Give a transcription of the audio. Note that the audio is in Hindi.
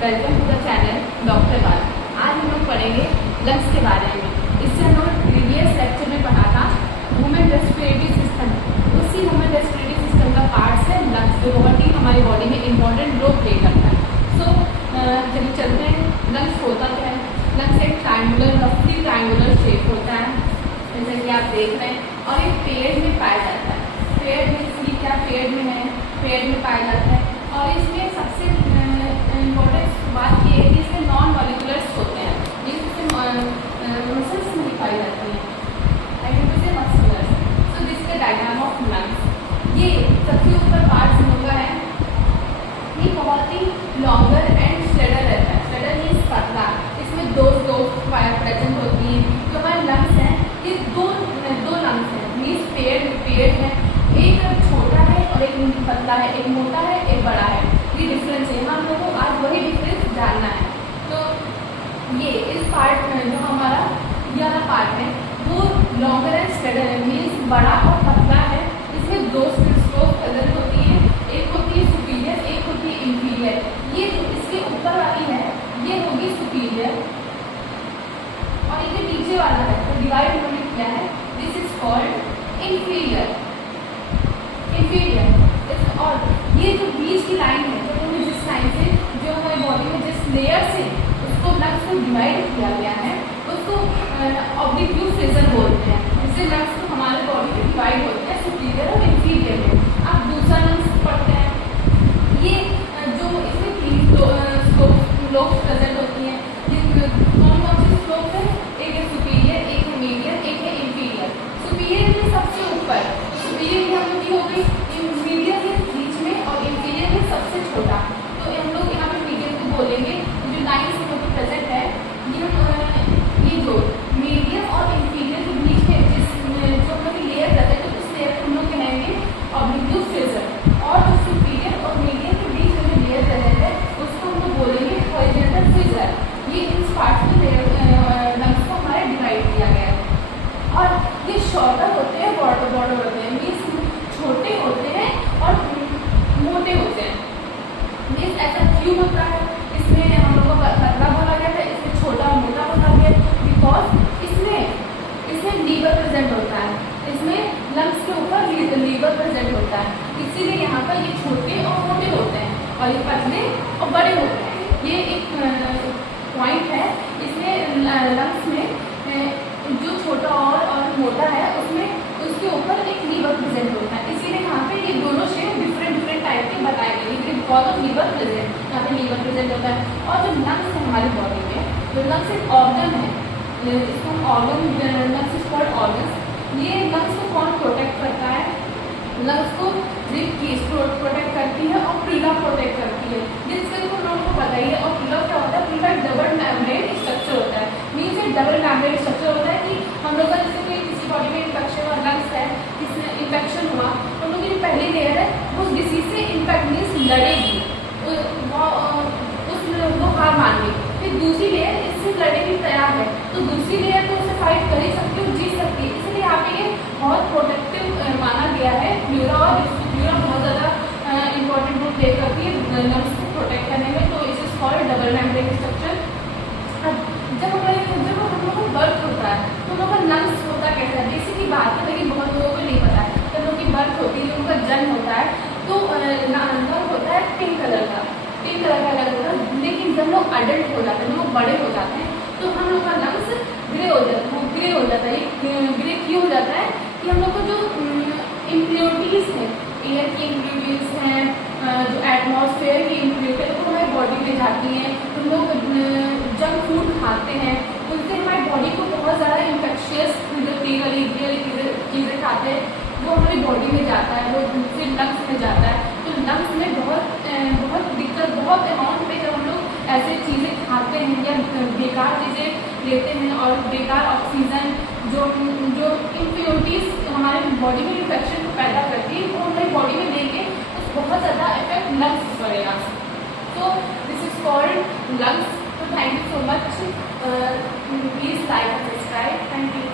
Welcome to the channel doctor Bal. आज हम लोग पढ़ेंगे लंग्स के बारे में। इससे हम लोग प्रीवियस लेक्चर में पढ़ा था ह्यूमन रेस्पिरेटरी सिस्टम। उसी ह्यूमन रेस्पिरेटरी सिस्टम का पार्ट है लंग्स, जो बहुत ही हमारी बॉडी में इंपॉर्टेंट रोल प्ले करता है। सो चलिए चलते हैं। लंग्स होता क्या है? लंग्स एक रफली ट्रायंगुलर शेप होता है, जैसे कि आप देख रहे हैं, और एक पेड़ में पाया जाता है। पेड़ में इसलिए क्या पेड़ में है, पेड़ में पाया जाता है। और इसमें सबसे इम्पोर्टेंट बात ये है कि इसमें नॉन मॉलिक्यूलर्स होते हैं, जिससे मसल्स नहीं पाई जाती हैं, muscles. So this is the diagram of lungs. ये सबसे ऊपर पार्ट होगा है, ये बहुत ही लॉन्गर एंड स्ट्रेटर रहता है। स्ट्रेटर मीन्स पतला। इसमें दो वायर प्रेजेंट होती है। जो हमारे लंग्स हैं, ये दो लंग्स हैं, मीन्स पेड़ है। एक छोटा है और एक पतला है, एक मोटा है एक बड़ा है। ये डिफरेंस है, हम लोगों को आज वही डिफरेंस जानना है। तो ये इस पार्ट में जो हमारा ये वाला पार्ट है वो लॉन्गर एंड स्ट्रेटर है, मीन्स बड़ा और पतला है। इसमें दो स्ट्रोक प्रेजेंट होती है, एक होती है सुपीरियर, एक होती है इंफीरियर। ये जो इसके ऊपर वाली है ये होगी सुपीरियर, और ये जो नीचे वाला है तो डिवाइड उन्होंने किया है, दिस इज कॉल्ड इंफीरियर। और ये जो बीच की लाइन है, तो उन्होंने जिस लाइन से जो हमारी बॉडी में जिस लेयर से उसको लंग्स को डिवाइड किया गया है उसको ऑब्लिक्यू फ्रेजर बोलते हैं। इससे लंग्स को हमारे बॉडी में डिवाइड होते हैं सुपीरियर और इंफीरियर में। आप दूसरा लंग्स पढ़ते हैं, ये जो इसमें 3 स्लोप प्रेजेंट होती हैं। कौन कौन सी स्लोप है? एक है सुपीरियर, एक है मीडियम, एक है इंफीरियर। सुपीरियर में सबसे ऊपर, सुपीरियर की हम लोग की हो गई, मीडियम के बीच में और इंफीरियर में सबसे छोटा। तो हम लोग यहाँ पे मीडियम को बोलेंगे। जो लाइन से जो प्रेजेंट है ये जो मीडियम और इंफीरियर के बीच में जो हम लोग लेयर रहते हैं, तो उस लेयर को हम लोग कहेंगे ऑब्लिक्यू फ्रेजर। और जो सुपीरियर और मीडियम के बीच में जो लेयर रहते हैं उसको हम लोग बोलेंगे हॉरिजॉन्टल फ्रेजर। ये इन पार्ट्स में लंग्स को हमारे डिवाइड किया गया है। और ये शॉर्टर होते हैं, बॉर्डर होते हैं, मीन्स छोटे होते हैं और मोटे होते हैं। मीन्स ऐसा क्यों होता है? इसमें हम लोग को पतला बोला गया था, इसमें छोटा और मोटा बोला गया, बिकॉज इसमें लीवर प्रेजेंट होता है। इसमें लंग्स के ऊपर लीवर प्रेजेंट होता है, इसीलिए यहाँ पर ये छोटे और मोटे होते हैं और ये पतले और बड़े होते हैं। ये एक पॉइंट है। इसमें लंग्स में जो छोटा और मोटा है उसमें उसके ऊपर एक लीवर प्रेजेंट होता है, इसीलिए यहाँ पे ये दोनों शेप डिफरेंट टाइप के बताए गए, बिकॉज ऑफ लीवर प्रेजेंट। यहाँ पे लीवर प्रेजेंट होता है। और जो लंग्स है हमारी बॉडी में, जो लंग्स एक ऑर्गन है, इसको organ lungs is called organs. ये लंग्स को कौन प्रोटेक्ट करता है? लंग्स को रिब केस प्रोटेक्ट करती है और प्रिला प्रोटेक्ट करती है, जिससे तो लोगों को पता ही है। और प्रिला क्या होता है? प्रिला डबल मेम्ब्रेन स्ट्रक्चर होता है, मीन्स ये डबल मेम्ब्रेन स्ट्रक्चर होता है कि हम लोग का जैसे कोई किसी बॉडी में इन्फेक्शन और लंग्स है, किसी इन्फेक्शन हुआ तो हम लोग की जो पहली लेयर है वो उस डिसीज से इन्फेक्ट मीन्स लड़ेगी, वो हार मान ली। फिर दूसरी लेयर इससे लड़ने की तैयार है, तो दूसरी लेयर तो उससे फाइट कर ही सकती है, जीत सकती है। इसलिए यहाँ पे ये बहुत प्रोटेक्टिव माना गया है। प्लूरा और प्लूरा बहुत ज़्यादा इंपॉर्टेंट रोल प्ले करती है लंग्स को प्रोटेक्ट करने में। तो इस कॉल्ड डबल मेम्ब्रेन स्ट्रक्चर। जब हम लोग को बर्थ होता है तो हम लोग का लंग्स होता कैसा है? बेसिकली बात है, लेकिन बहुत लोगों को नहीं पता है। जब लोग की बर्थ होती है, उनका जन्म होता है, तो लंग होता है पिंक कलर का अलग होता है। लेकिन जब लोग अडल्ट हो जाते हैं, लोग बड़े हो जाते हैं, तो हम लोग का लंग्स ग्रे हो जाता है। वो ग्रे हो जाता है। ग्रे क्यों हो जाता है? कि हम लोग को जो इम्प्योरिटीज़ हैं, एयर की इम्प्योरिटीज़ हैं, जो एटमॉस्फेयर की इम्प्योरिटी वो हमारी बॉडी में जाती हैं। हम लोग जंक फूड खाते हैं, उनसे हमारी बॉडी को बहुत ज़्यादा इन्फेक्शियस जो तेल वाली चीज़ें खाते हैं वो हमारी बॉडी में जाता है, वो फिर लंग्स में जाता है। तो लंग्स में बहुत दिक्कत, बहुत अमाउंट में जब हम लोग ऐसे चीज़ें खाते हैं या बेकार चीज़ें लेते हैं और बेकार ऑक्सीजन जो इम्प्योरिटीज़ हमारे बॉडी में इन्फेक्शन को पैदा करती है, वो हमारी बॉडी में लेके तो बहुत ज़्यादा इफेक्ट लंग्स पड़ेगा। तो दिस इज कॉल्ड लंग्स। तो thank you so much, please like and subscribe. Thank you.